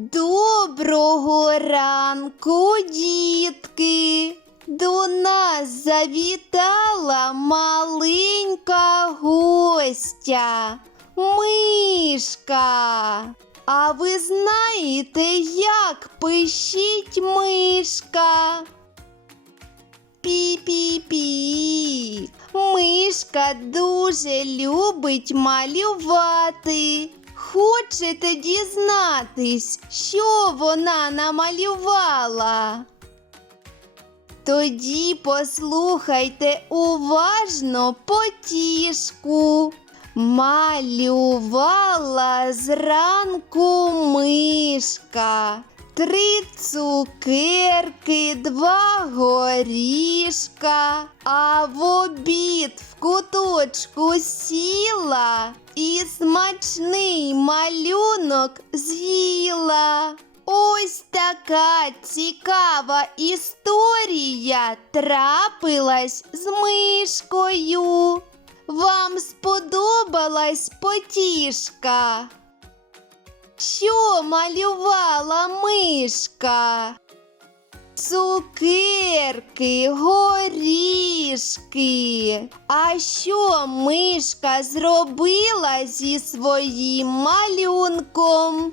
Доброго ранку, дітки. До нас завітала маленька гостя. Мишка. А ви знаєте, як пищить мишка? Пі-пі-пі. Мишка дуже любить малювати. Хочете дізнатись, що вона намалювала? Тоді послухайте уважно потішку. Малювала зранку мишка. Три цукерки, два горішка, а в обід в куточку сіла і смачний малюнок з'їла. Ось така цікава історія трапилась з мишкою. Вам сподобалась потішка? Що малювала мишка? Цукерки, горішки. А що мишка зробила зі своїм малюнком?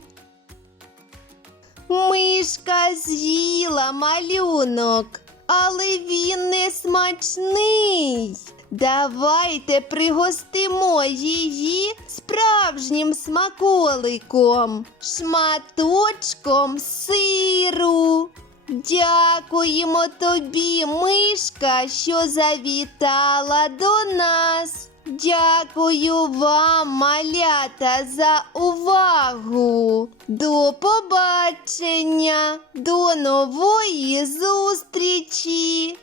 Мишка з'їла малюнок, але він не смачний. Давайте пригостимо її справжнім смаколиком, шматочком сиру. Дякуємо тобі, мишка, що завітала до нас. Дякую вам, малята, за увагу. До побачення, до нової зустрічі.